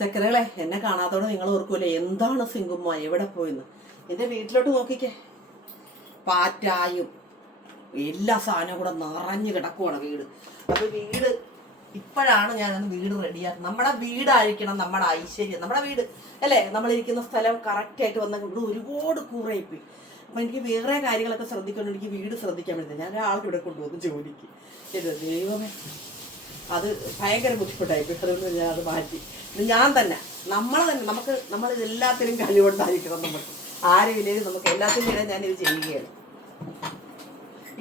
ചക്കരകളെ എന്നെ കാണാത്തോടെ നിങ്ങൾ ഓർക്കൂല എന്താണ് സിംഗുമ്മ എവിടെ പോയെന്ന്? എന്റെ വീട്ടിലോട്ട് നോക്കിക്കേ. പാറ്റായും എല്ലാ സാധനവും കൂടെ നിറഞ്ഞു കിടക്കുവാണ് വീട്. അപ്പൊ വീട് ഇപ്പോഴാണ് ഞാൻ വീട് റെഡിയാക്കുന്നത്. നമ്മുടെ വീടായിരിക്കണം നമ്മുടെ ഐശ്വര്യം. നമ്മുടെ വീട് അല്ലേ? നമ്മളിരിക്കുന്ന സ്ഥലം കറക്റ്റ് ആയിട്ട് വന്ന ഇവിടെ ഒരുപാട് കൂറയിപ്പോയി അപ്പൊ എനിക്ക് വേറെ കാര്യങ്ങളൊക്കെ ശ്രദ്ധിക്കണം എനിക്ക് വീട് ശ്രദ്ധിക്കാൻ പറ്റില്ല. ഞാൻ ഒരാൾക്ക് ഇവിടെ കൊണ്ടുപോകുന്നു ജോലിക്ക്. ദൈവമേ. അത് ഭയങ്കര ബുദ്ധിമുട്ടായിപ്പോയി പെട്ടെന്ന് ഞാൻ അത് മാറ്റി. ഞാൻ തന്നെ. നമ്മൾ തന്നെ നമുക്ക് നമ്മൾ ഇതെല്ലാത്തിനും കഴിവുണ്ടായിരിക്കണം നമുക്ക് ആരെങ്കിലും നമുക്ക് എല്ലാത്തിനും ഇടയിൽ ഞാനിത് ചെയ്യുകയാണ്.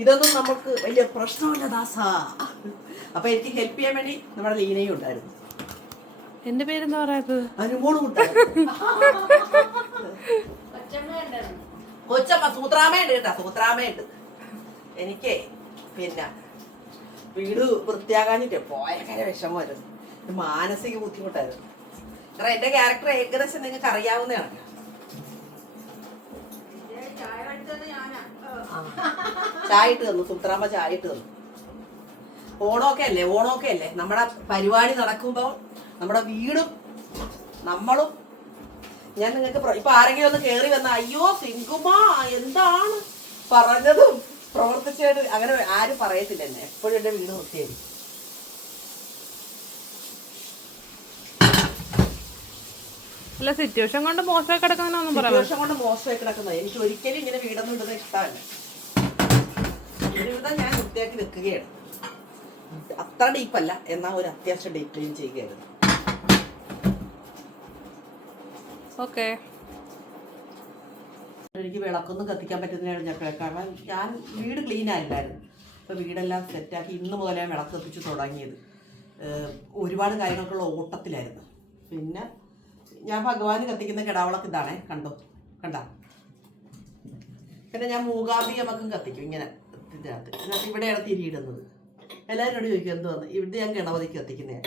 ഇതൊന്നും നമുക്ക് വലിയ പ്രശ്നമില്ല ദാസാ. അപ്പൊ എനിക്ക് ഹെൽപ്പ് ചെയ്യാൻ വേണ്ടി നമ്മുടെ ലീനയും ഉണ്ടായിരുന്നു. എന്റെ പേരെന്താ പറയാത്തത്? അനുമോൾ കൊച്ചമ്മ സൂത്രാമയുണ്ട് കേട്ടാ സൂത്രാമയുണ്ട്. എനിക്ക് പിന്നെ വീട് വൃത്തിയാകാഞ്ഞിട്ട് കാര്യ വിഷമമായിരുന്നു. മാനസിക ബുദ്ധിമുട്ടായിരുന്നു. കാരണം എന്റെ ക്യാരക്ടർ ഏകദേശം നിങ്ങൾക്ക് അറിയാവുന്നതാണ്. ചായ ഇട്ട് തന്നു. സുത്രാമ്മ ചായ ഇട്ട് തന്നു. ഓണമൊക്കെ അല്ലേ? ഓണമൊക്കെ അല്ലേ? നമ്മുടെ പരിപാടി നടക്കുമ്പോൾ നമ്മുടെ വീടും നമ്മളും ഞാൻ നിങ്ങൾക്ക് ഇപ്പൊ ആരെങ്കിലും ഒന്ന് കേറി വന്ന അയ്യോ സിങ്കുമാ എന്താണ്? പറഞ്ഞതും പ്രവർത്തിച്ചത് അങ്ങനെ ആരും പറയത്തില്ല എന്നെ. എപ്പോഴും എന്റെ വീട് വൃത്തിയായി അല്ല സിറ്റുവേഷൻ കൊണ്ട് മോശമായി കിടക്കുന്നൊന്നും സിറ്റുവേഷൻ കൊണ്ട് മോശമായി കിടക്കുന്നത്. എനിക്ക് ഒരിക്കലും ഇങ്ങനെ വീടൊന്നും ഇടുന്നത് ഇഷ്ടമല്ല ഒരുവിധം ഞാൻ വൃത്തിയാക്കി വെക്കുകയാണ്. അത്ര ഡീപ്പല്ല എന്നാൽ ഒരു അത്യാവശ്യം ഡീപ് ക്ലീൻ ചെയ്യുകയായിരുന്നു. ഓക്കെ. എനിക്ക് വിളക്കൊന്നും കത്തിക്കാൻ പറ്റുന്നതിനാണ് ഞാൻ കാരണം ഞാൻ വീട് ക്ലീൻ ആയില്ലായിരുന്നു. അപ്പോൾ വീടെല്ലാം സെറ്റാക്കി ഇന്ന് മുതലേ വിളക്ക് കത്തിച്ച് തുടങ്ങിയത്. ഒരുപാട് കാര്യങ്ങൾക്കുള്ള ഓട്ടത്തിലായിരുന്നു. പിന്നെ ഞാൻ ഭഗവാന് കത്തിക്കുന്ന കിടാവളക്ക് ഇതാണേ കണ്ടോ? കണ്ട? പിന്നെ ഞാൻ മൂകാംബിക അമ്മക്കും കത്തിക്കും ഇങ്ങനെ ഇതിനകത്ത്. ഇതിനകത്ത് ഇവിടെയാണ് തിരിയിടുന്നത്. എല്ലാവരോട് ചോദിക്കും എന്തുവന്ന്? ഇവിടെ ഞാൻ ഗണപതിക്ക് കത്തിക്കുന്നതാണ്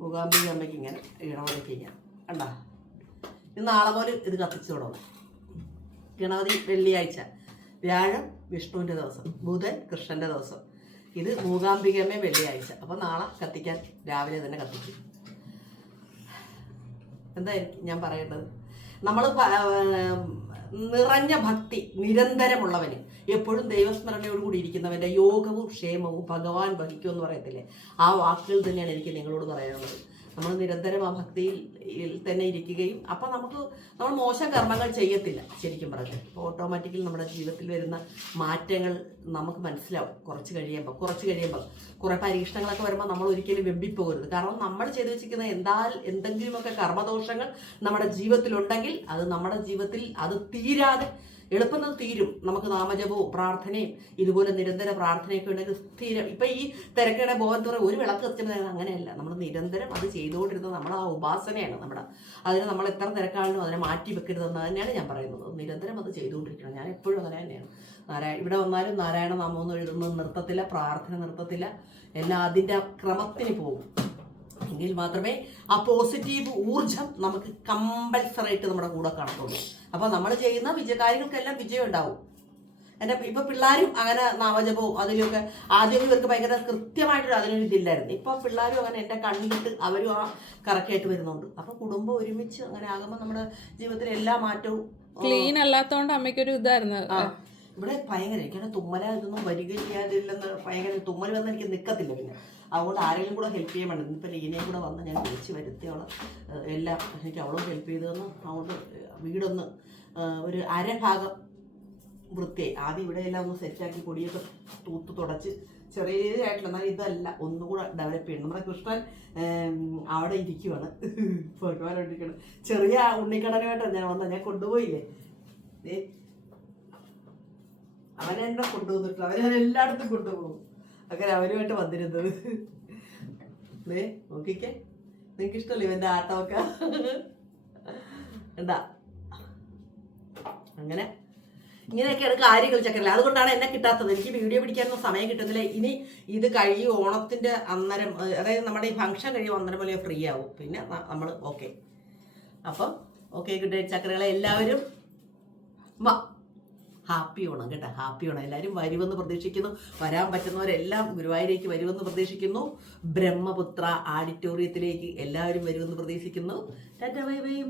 മൂകാംബിക അമ്മയ്ക്ക് ഇങ്ങനെ ഗണപതിക്ക് ഇങ്ങനെ. കണ്ട? ഇത് നാളെ പോലെ ഇത് കത്തിച്ചു തുടങ്ങും. ഗണപതി വെള്ളിയാഴ്ച. വ്യാഴം വിഷ്ണുവിന്റെ ദിവസം. ബുധൻ കൃഷ്ണന്റെ ദിവസം. ഇത് മൂകാംബികമേ വെള്ളിയാഴ്ച. അപ്പോൾ നാളെ കത്തിക്കാൻ രാവിലെ തന്നെ കത്തിക്കും. എന്തായിരിക്കും ഞാൻ പറയേണ്ടത്? നമ്മൾ നിറഞ്ഞ ഭക്തി നിരന്തരമുള്ളവന് എപ്പോഴും ദൈവസ്മരണയോടുകൂടി ഇരിക്കുന്നവന്റെ യോഗവും ക്ഷേമവും ഭഗവാൻ വഹിക്കും എന്ന് പറയത്തില്ലേ? ആ വാക്കുകൾ തന്നെയാണ് എനിക്ക് നിങ്ങളോട് പറയാനുള്ളത്. നമ്മൾ നിരന്തരം ആ ഭക്തിയിൽ തന്നെ ഇരിക്കുകയും അപ്പം നമുക്ക് നമ്മൾ മോശം കർമ്മങ്ങൾ ചെയ്യത്തില്ല. ശരിക്കും പറഞ്ഞാൽ. ഇപ്പോൾ ഓട്ടോമാറ്റിക്കലി നമ്മുടെ ജീവിതത്തിൽ വരുന്ന മാറ്റങ്ങൾ നമുക്ക് മനസ്സിലാവും. കുറച്ച് കഴിയുമ്പോൾ കുറച്ച് കഴിയുമ്പോൾ കുറേ പരീക്ഷണങ്ങളൊക്കെ വരുമ്പോൾ നമ്മൾ ഒരിക്കലും വെമ്പിപ്പോകരുത്. കാരണം നമ്മൾ ചെയ്തു വെച്ചിരിക്കുന്ന എന്താ എന്തെങ്കിലുമൊക്കെ കർമ്മദോഷങ്ങൾ നമ്മുടെ ജീവിതത്തിലുണ്ടെങ്കിൽ അത് നമ്മുടെ ജീവിതത്തിൽ അത് തീരാതെ എളുപ്പം തീരും. നമുക്ക് നാമജപവും പ്രാർത്ഥനയും ഇതുപോലെ നിരന്തര പ്രാർത്ഥനയൊക്കെ ഉണ്ടെങ്കിൽ സ്ഥിരം. ഇപ്പം ഈ തിരക്കേടെ പോകാൻ തുറ ഒരു വിളക്ക് കത്തിച്ചപ്പോൾ അങ്ങനെയല്ല. നമ്മൾ നിരന്തരം അത് ചെയ്തുകൊണ്ടിരുന്നത് നമ്മൾ ആ ഉപാസനയാണ് നമ്മുടെ. അതിന് നമ്മൾ എത്ര തിരക്കാണെങ്കിലും അതിനെ മാറ്റി വെക്കരുതെന്ന് തന്നെയാണ് ഞാൻ പറയുന്നത്. നിരന്തരം അത് ചെയ്തുകൊണ്ടിരിക്കണം. ഞാൻ എപ്പോഴും അങ്ങനെ തന്നെയാണ്. നാരായണ ഇവിടെ വന്നാലും നാരായണ നാമം എന്ന് എഴുതുന്നത് നിർത്തത്തില്ല പ്രാർത്ഥന നിർത്തത്തില്ല. എല്ലാം അതിന്റെ ക്രമത്തിന് പോകും. എങ്കിൽ മാത്രമേ ആ പോസിറ്റീവ് ഊർജം നമുക്ക് കമ്പൽസറി ആയിട്ട് നമ്മുടെ കൂടെ കാണത്തുള്ളൂ അപ്പോൾ നമ്മൾ ചെയ്യുന്ന വിജയ കാര്യങ്ങൾക്കെല്ലാം വിജയം ഉണ്ടാവും എന്റെ ഇപ്പൊ പിള്ളേരും അങ്ങനെ നാമജപവും അതിലൊക്കെ ആദ്യം ഇവർക്ക് ഭയങ്കര കൃത്യമായിട്ടൊരു അതിനൊരു ഇതില്ലായിരുന്നു. ഇപ്പൊ പിള്ളേരും അങ്ങനെ എന്റെ കണ്ടിട്ട് അവരും ആ കറക്റ്റായിട്ട് വരുന്നുണ്ട്. അപ്പൊ കുടുംബം ഒരുമിച്ച് അങ്ങനെ ആകുമ്പോൾ നമ്മുടെ ജീവിതത്തിൽ എല്ലാ മാറ്റവും ക്ലീൻ അല്ലാത്തോണ്ട് അമ്മയ്ക്കൊരു ഇതായിരുന്നു. ഇവിടെ ഭയങ്കര എനിക്കാണ് തുമ്മല ഇതൊന്നും വരികയില്ലെന്ന് ഭയങ്കര തുമ്മൽ വന്ന് എനിക്ക് നിൽക്കത്തില്ല പിന്നെ. അതുകൊണ്ട് ആരെങ്കിലും കൂടെ ഹെൽപ്പ് ചെയ്യാൻ വേണ്ടത് ഇപ്പം ലീനയും കൂടെ വന്ന് ഞാൻ വിളിച്ച് വരുത്തി അവളെ ഏഹ്, എല്ലാം എനിക്ക് അവളും ഹെൽപ്പ് ചെയ്തു തന്നു അതുകൊണ്ട് വീടൊന്ന് ഒരു അരഭാഗം വൃത്തിയായി. ആദ്യം ഇവിടെ എല്ലാം ഒന്ന് സെറ്റാക്കി പൊടിയൊക്കെ തൂത്ത് തുടച്ച് ചെറിയ രീതിയിലായിട്ടില്ല എന്നാൽ ഇതല്ല. ഒന്നുകൂടെ ഡെവലപ്പ് ചെയ്യണം. നമ്മുടെ കൃഷ്ണൻ അവിടെ ഇരിക്കുവാണ്. ഭഗവാനോട്ടിരിക്കണം ചെറിയ ഉണ്ണിക്കടനുമായിട്ടാണ് ഞാൻ വന്നത്. ഞാൻ കൊണ്ടുപോയില്ലേ? ദേ അവനെന്നെ കൊണ്ടുവന്നിട്ട് അവനെ എല്ലായിടത്തും കൊണ്ടുപോകും. അങ്ങനെ അവരുമായിട്ട് വന്നിരുന്നത്. ദേ നോക്കിക്കേ. നിങ്ങൾക്ക് ഇഷ്ടമല്ലേ ഇവന്റെ ആട്ടമൊക്കെ? എന്താ അങ്ങനെ. ഇങ്ങനെയൊക്കെയാണ് കാര്യങ്ങൾ ചക്കരല്ല അതുകൊണ്ടാണ് എന്നെ കിട്ടാത്തത്. എനിക്ക് വീഡിയോ പിടിക്കാനൊന്നും സമയം കിട്ടുന്നില്ല. ഇനി ഇത് കഴിയും ഓണത്തിന്റെ അന്നരം അതായത് നമ്മുടെ ഈ ഫംഗ്ഷൻ കഴിയും അന്നേരം പോലെ ഫ്രീ ആവും. പിന്നെ നമ്മൾ ഓക്കെ അപ്പം ഓക്കെ നൈറ്റ് ചക്കരകളെ എല്ലാവരും മ ഹാപ്പി ഓണം കേട്ടോ. ഹാപ്പി ഓണം. എല്ലാവരും വരുമെന്ന് പ്രതീക്ഷിക്കുന്നു. വരാൻ പറ്റുന്നവരെല്ലാം ഗുരുവായൂരേക്ക് വരുമെന്ന് പ്രതീക്ഷിക്കുന്നു. ബ്രഹ്മപുത്ര ആഡിറ്റോറിയത്തിലേക്ക് എല്ലാവരും വരുമെന്ന് പ്രതീക്ഷിക്കുന്നു. Tata bye bye